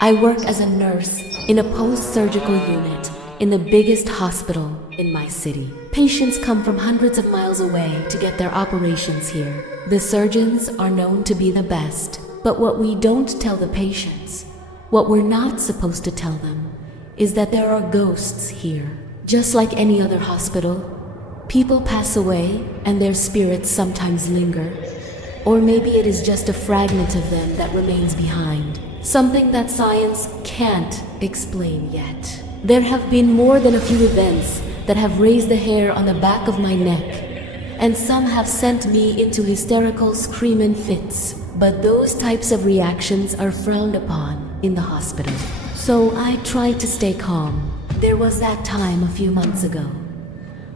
I work as a nurse in a post-surgical unit in the biggest hospital in my city. Patients come from hundreds of miles away to get their operations here. The surgeons are known to be the best, but what we don't tell the patients, what we're not supposed to tell them, is that there are ghosts here. Just like any other hospital, people pass away and their spirits sometimes linger. Or maybe it is just a fragment of them that remains behind. Something that science can't explain yet. There have been more than a few events that have raised the hair on the back of my neck, and some have sent me into hysterical screaming fits. But those types of reactions are frowned upon in the hospital. So I try to stay calm. There was that time a few months ago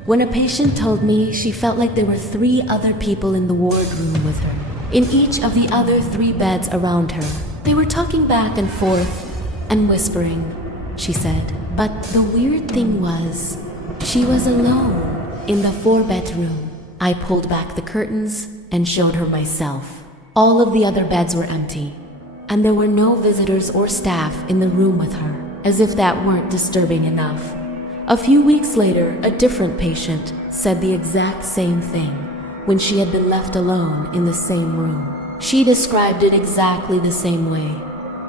when a patient told me she felt like there were 3 other people in the ward room with her, in each of the other 3 beds around her. They were talking back and forth and whispering, she said. But the weird thing was, she was alone in the 4-bedroom. I pulled back the curtains and showed her myself. All of the other beds were empty, and there were no visitors or staff in the room with her, as if that weren't disturbing enough. A few weeks later, a different patient said the exact same thing when she had been left alone in the same room. She described it exactly the same way,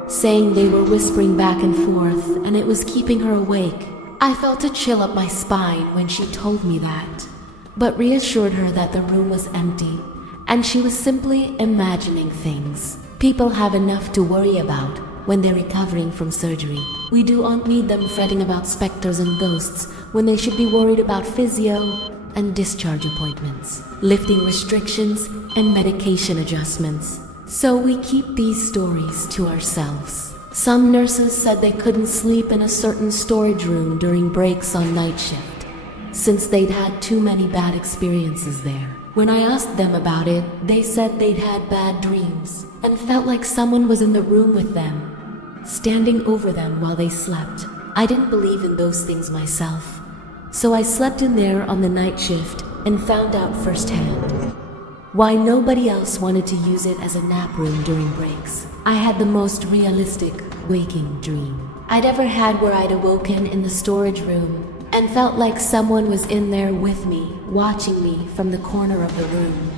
saying they were whispering back and forth and it was keeping her awake. I felt a chill up my spine when she told me that, but reassured her that the room was empty and she was simply imagining things. People have enough to worry about when they're recovering from surgery. We don't need them fretting about specters and ghosts when they should be worried about physio and discharge appointments, lifting restrictions and medication adjustments. So we keep these stories to ourselves. Some nurses said they couldn't sleep in a certain storage room during breaks on night shift, since they'd had too many bad experiences there. When I asked them about it, they said they'd had bad dreams and felt like someone was in the room with them, standing over them while they slept. I didn't believe in those things myself, so I slept in there on the night shift and found out firsthand why nobody else wanted to use it as a nap room during breaks. I had the most realistic waking dream I'd ever had, where I'd awoken in the storage room and felt like someone was in there with me, watching me from the corner of the room.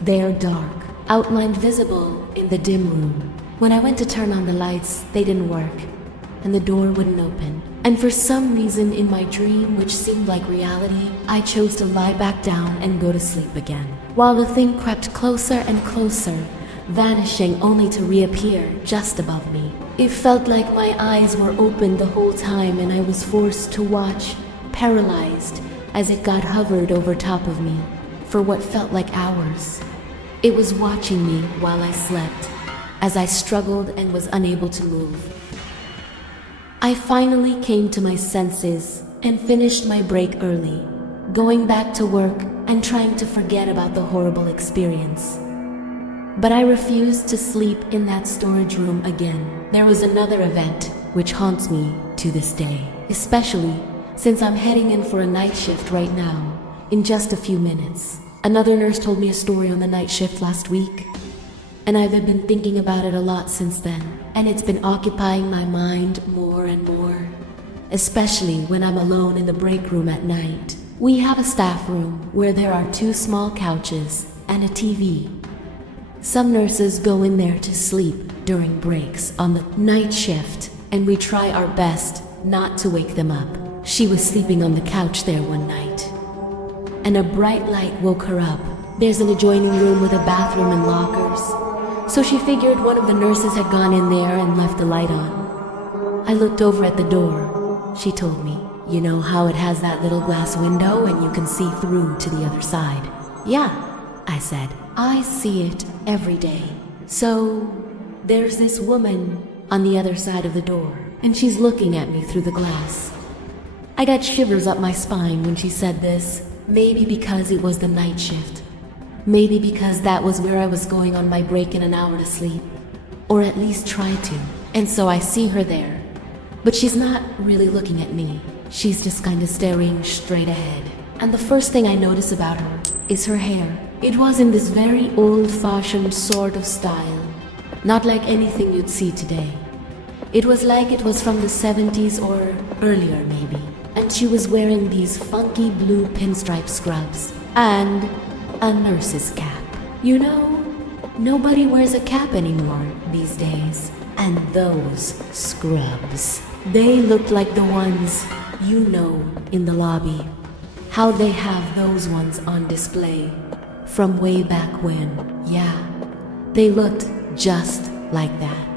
There, dark, outlined visible in the dim room. When I went to turn on the lights, they didn't work, and the door wouldn't open. And for some reason in my dream, which seemed like reality, I chose to lie back down and go to sleep again, while the thing crept closer and closer, vanishing only to reappear just above me. It felt like my eyes were open the whole time and I was forced to watch, paralyzed, as it hovered over top of me for what felt like hours. It was watching me while I slept, as I struggled and was unable to move. I finally came to my senses and finished my break early, going back to work and trying to forget about the horrible experience. But I refused to sleep in that storage room again. There was another event which haunts me to this day, especially since I'm heading in for a night shift right now, in just a few minutes. Another nurse told me a story on the night shift last week, and I've been thinking about it a lot since then, and it's been occupying my mind more and more, especially when I'm alone in the break room at night. We have a staff room where there are 2 small couches and a TV. Some nurses go in there to sleep during breaks on the night shift, and we try our best not to wake them up. She was sleeping on the couch there one night, and a bright light woke her up. There's an adjoining room with a bathroom and lockers, so she figured one of the nurses had gone in there and left the light on. I looked over at the door. She told me, "You know how it has that little glass window and you can see through to the other side?" "Yeah," I said. "I see it every day." "So there's this woman on the other side of the door, and she's looking at me through the glass." I got shivers up my spine when she said this, maybe because it was the night shift. Maybe because that was where I was going on my break in an hour to sleep, or at least try to. And so I see her there, but she's not really looking at me. She's just kind of staring straight ahead. And the first thing I notice about her is her hair. It was in this very old-fashioned sort of style, not like anything you'd see today. It was like it was from the 70s or earlier maybe. And she was wearing these funky blue pinstripe scrubs and a nurse's cap. You know, nobody wears a cap anymore these days. And those scrubs, they looked like the ones you know in the lobby. How they have those ones on display from way back when. Yeah, they looked just like that.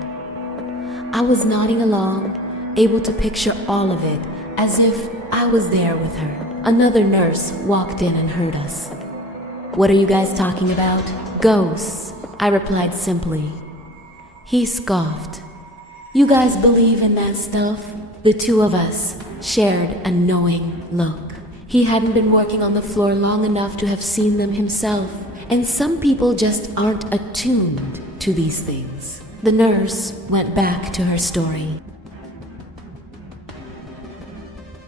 I was nodding along, able to picture all of it as if I was there with her. Another nurse walked in and heard us. "What are you guys talking about?" "Ghosts," I replied simply. He scoffed. "You guys believe in that stuff?" The two of us shared a knowing look. He hadn't been working on the floor long enough to have seen them himself, and some people just aren't attuned to these things. The nurse went back to her story.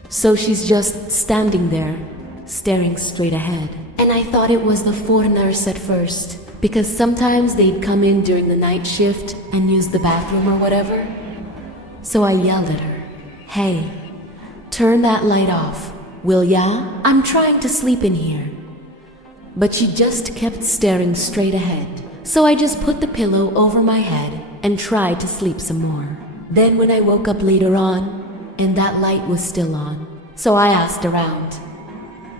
So she's just standing there, staring straight ahead. And I thought it was the floor nurse at first, because sometimes they'd come in during the night shift and use the bathroom or whatever. So I yelled at her, "Hey, turn that light off, will ya? I'm trying to sleep in here." But she just kept staring straight ahead. So I just put the pillow over my head and tried to sleep some more. Then when I woke up later on, and that light was still on, so I asked around.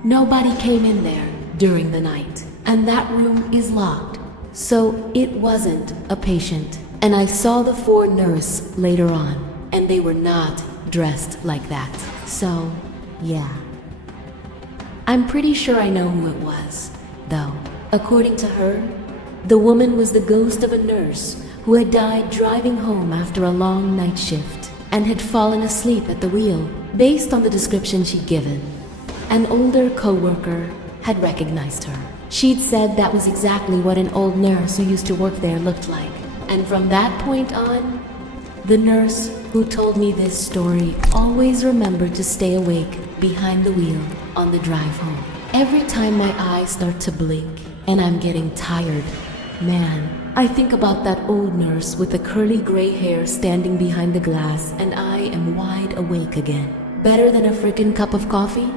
Nobody came in there during the night, and that room is locked, so it wasn't a patient. And I saw the four nurses later on, and they were not dressed like that. So, yeah. I'm pretty sure I know who it was, though. According to her, the woman was the ghost of a nurse who had died driving home after a long night shift and had fallen asleep at the wheel. Based on the description she'd given, an older co-worker had recognized her. She'd said that was exactly what an old nurse who used to work there looked like. And from that point on, the nurse who told me this story always remembered to stay awake behind the wheel on the drive home. Every time my eyes start to blink and I'm getting tired, man, I think about that old nurse with the curly gray hair standing behind the glass, and I am wide awake again. Better than a frickin' cup of coffee?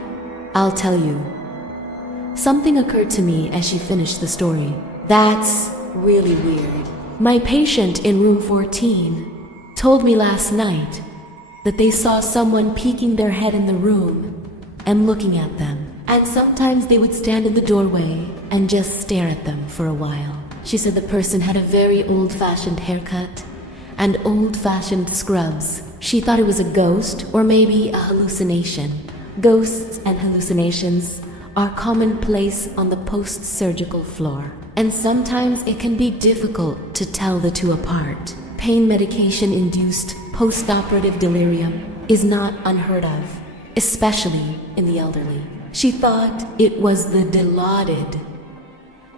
I'll tell you. Something occurred to me as she finished the story. That's really weird. My patient in room 14 told me last night that they saw someone peeking their head in the room and looking at them. And sometimes they would stand in the doorway and just stare at them for a while. She said the person had a very old-fashioned haircut and old-fashioned scrubs. She thought it was a ghost or maybe a hallucination. Ghosts and hallucinations are commonplace on the post-surgical floor, and sometimes it can be difficult to tell the two apart. Pain medication-induced post-operative delirium is not unheard of, especially in the elderly. She thought it was the Dilaudid.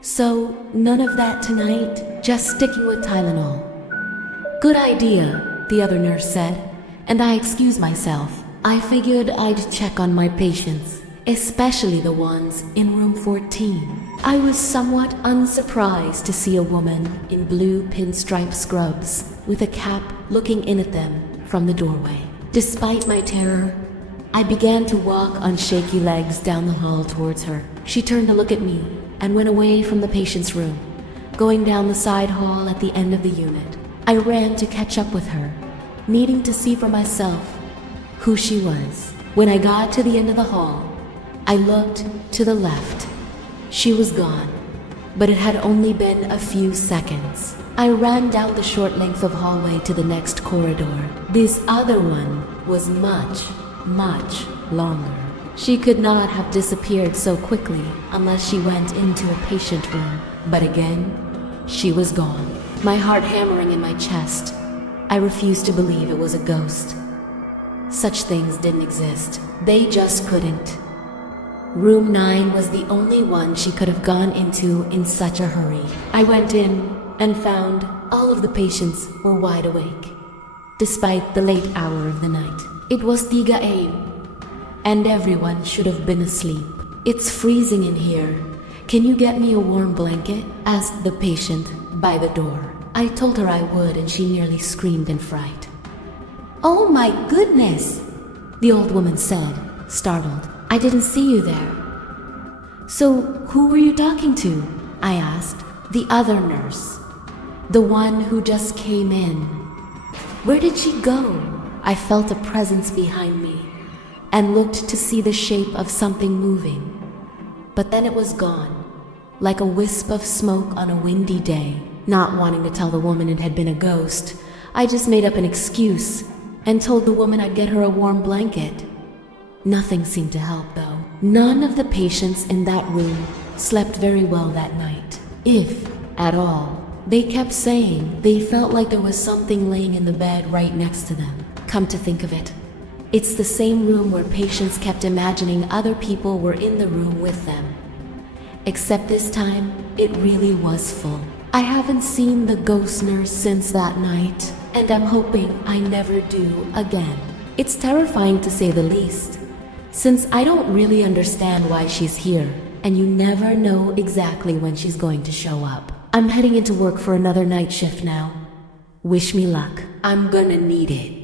So, none of that tonight, just sticking with Tylenol. Good idea, the other nurse said, and I excused myself. I figured I'd check on my patients, especially the ones in room 14. I was somewhat unsurprised to see a woman in blue pinstripe scrubs with a cap looking in at them from the doorway. Despite my terror, I began to walk on shaky legs down the hall towards her. She turned to look at me and went away from the patient's room, going down the side hall at the end of the unit. I ran to catch up with her, needing to see for myself who she was. When I got to the end of the hall, I looked to the left. She was gone, but it had only been a few seconds. I ran down the short length of hallway to the next corridor. This other one was much longer. She could not have disappeared so quickly unless she went into a patient room. But again, she was gone. My heart hammering in my chest. I refused to believe it was a ghost. Such things didn't exist. They just couldn't. Room 9 was the only one she could have gone into in such a hurry. I went in and found all of the patients were wide awake, despite the late hour of the night. It was Tiga AM, and everyone should have been asleep. It's freezing in here. "Can you get me a warm blanket?" asked the patient by the door. I told her I would, and she nearly screamed in fright. "Oh my goodness," the old woman said, startled. "I didn't see you there." "So who were you talking to?" I asked. "The other nurse. The one who just came in." "Where did she go?" I felt a presence behind me and looked to see the shape of something moving. But then it was gone, like a wisp of smoke on a windy day. Not wanting to tell the woman it had been a ghost, I just made up an excuse and told the woman I'd get her a warm blanket. Nothing seemed to help, though. None of the patients in that room slept very well that night, if at all. They kept saying they felt like there was something laying in the bed right next to them. Come to think of it, it's the same room where patients kept imagining other people were in the room with them. Except this time, it really was full. I haven't seen the ghost nurse since that night, and I'm hoping I never do again. It's terrifying to say the least, since I don't really understand why she's here, and you never know exactly when she's going to show up. I'm heading into work for another night shift now. Wish me luck. I'm gonna need it.